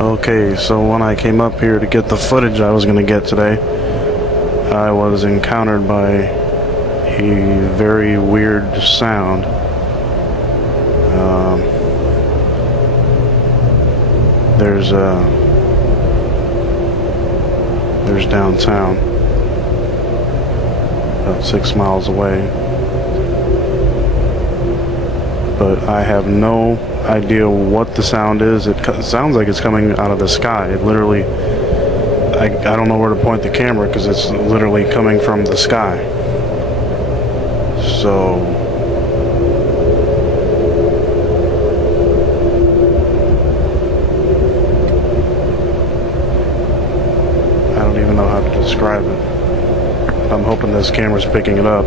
Okay, so when I came up here to get the footage I was going to get today, I was encountered by a very weird sound. There's downtown, about 6 miles away, but I have no idea what the sound is. It sounds like it's coming out of the sky. It literally, I don't know where to point the camera because it's literally coming from the sky. So I don't even know how to describe it. I'm hoping this camera's picking it up.